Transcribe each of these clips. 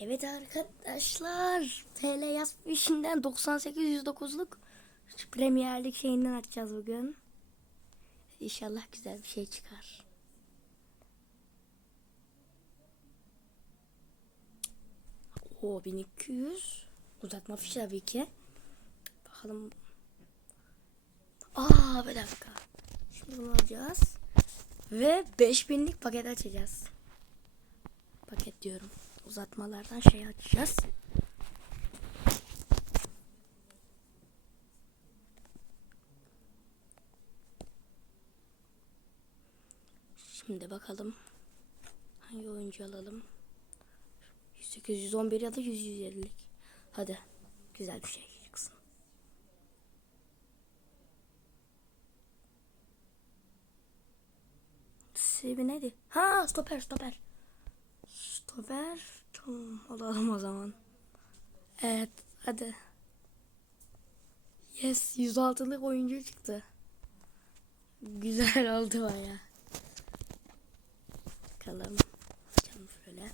Evet arkadaşlar. TL yaz işinden 98 109'luk Premier Lig şeyinden açacağız bugün. İnşallah güzel bir şey çıkar. O 1200 uzatma fişi tabii ki. Bakalım. Aa bir dakika. Şimdi alacağız. Ve 5000'lik paket açacağız. Paket diyorum. Uzatmalardan şey açacağız. Şimdi bakalım. Hangi oyuncu alalım? 108, 111 ya da 100, 150'lik. Hadi. Güzel bir şey çıksın. Sebebi neydi? Ha stoper stoper. Stoper. Tamam alalım o zaman. Evet hadi. Yes 106'lık oyuncu çıktı. Güzel oldu baya. Bakalım. Açalım şöyle.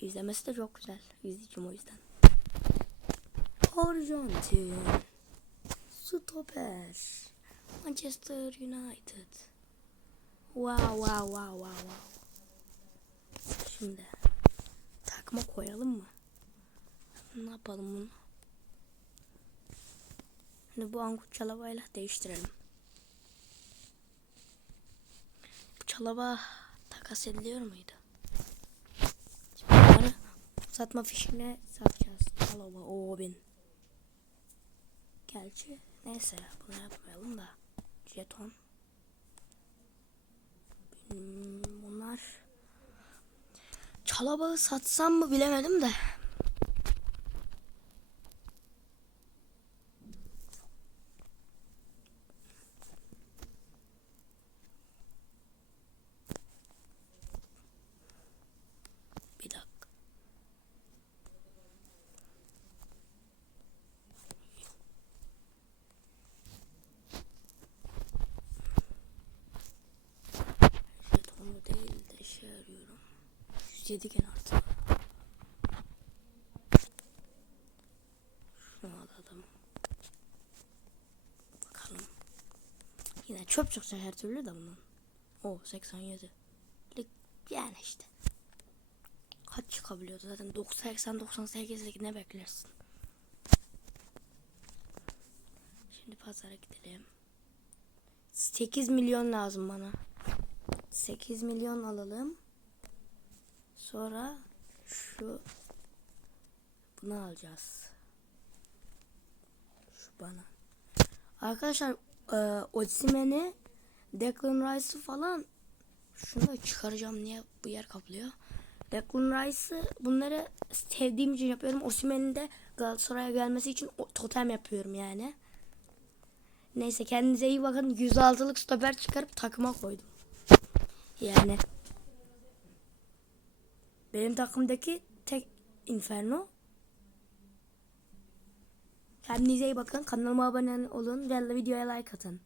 İzlemesi de çok güzel. İzleyeceğim o yüzden. Arjantin. Stoper. Manchester United. Wow wow wow wow wow. Şimdi takma koyalım mı? Ne yapalım bunu? Şimdi bu Angut Çalaba'yla değiştirelim. Bu Çalaba takas ediliyor muydu? Şimdi bunları satma fişine satacağız. Çalaba o bin. Gerçi neyse bunu yapmayalım da. Jeton. Çalabağı satsam mı bilemedim de. Bir dakika. Jetonu değil de şey arıyorum. 107 gen artık. Şunu alalım. Bakalım. Yine çöp çıkacak her türlü de bunun. O 87. Lik yani işte. Kaç çıkabiliyordu zaten 90 98'lik ne beklersin? Şimdi pazara gidelim. 8 milyon lazım bana. 8 milyon alalım. Sonra şu bunu alacağız. Şu bana. Arkadaşlar e, Osimhen'i Declan Rice'ı falan şunu çıkaracağım niye bu yer kaplıyor. Declan Rice'ı bunları sevdiğim için yapıyorum. Osimhen'in de Galatasaray'a gelmesi için totem yapıyorum yani. Neyse kendinize iyi bakın. 106'lık stoper çıkarıp takıma koydum. Yani benim takımdaki tek Inferno. Kendinize iyi bakın. Kanalıma abone olun ve videoya like atın.